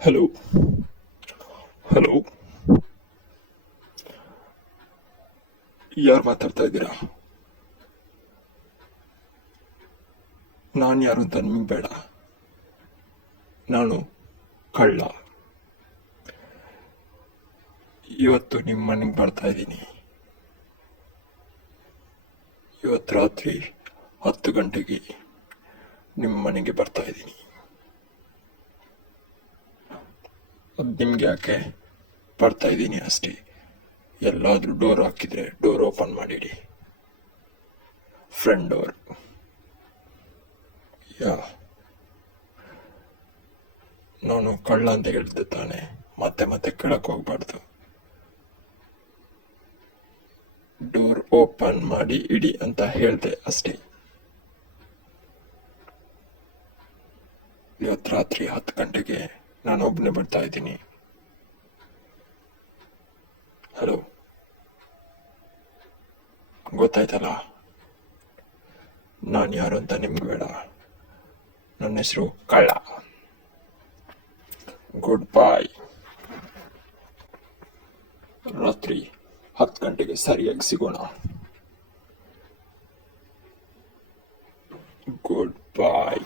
Hello hello. ಯಾರು ಮಾತಾಡ್ತಾ ಇದ್ದೀರಾ? ನಾನು ಯಾರು ಅಂತ ನಿಮ್ಗೆ ಬೇಡ. ನಾನು ಕಳ್ಳ. ಇವತ್ತು ನಿಮ್ಮ ಮನೆಗೆ ಬರ್ತಾ ಇದ್ದೀನಿ. ಇವತ್ತು ರಾತ್ರಿ 10 ಗಂಟೆಗೆ ನಿಮ್ಮ ಮನೆಗೆ ಬರ್ತಾ ಇದ್ದೀನಿ. ಅದು ನಿಮ್ಗೆ ಯಾಕೆ? ಬರ್ತಾ ಇದ್ದೀನಿ ಅಷ್ಟೇ. ಎಲ್ಲಾದ್ರೂ ಡೋರ್ ಹಾಕಿದ್ರೆ ಡೋರ್ ಓಪನ್ ಮಾಡಿಡಿ. Front door. ಯಾ, ನಾನು ಕಳ್ಳ ಅಂತ ಹೇಳ್ದೆ ತಾನೆ, ಮತ್ತೆ ಮತ್ತೆ ಕೆಳಕ್ಕೆ ಹೋಗ್ಬಾರ್ದು. ಡೋರ್ ಓಪನ್ ಮಾಡಿ ಇಡಿ ಅಂತ ಹೇಳ್ದೆ ಅಷ್ಟೇ. ಇವತ್ತು ರಾತ್ರಿ 10 ಗಂಟೆಗೆ ನಾನು ಒಬ್ಬನೇ ಬರ್ತಾ ಇದ್ದೀನಿ. ಹಲೋ, ಗೊತ್ತಾಯ್ತಲ್ಲ? ನಾನು ಯಾರು ಅಂತ ನಿಮ್ಗೆ ಬೇಡ. ನನ್ನ ಹೆಸರು ಕಳ್ಳ. ಗುಡ್ ಬಾಯ್. ರಾತ್ರಿ 10 ಗಂಟೆಗೆ ಸರಿಯಾಗಿ ಸಿಗೋಣ. ಗುಡ್ ಬಾಯ್.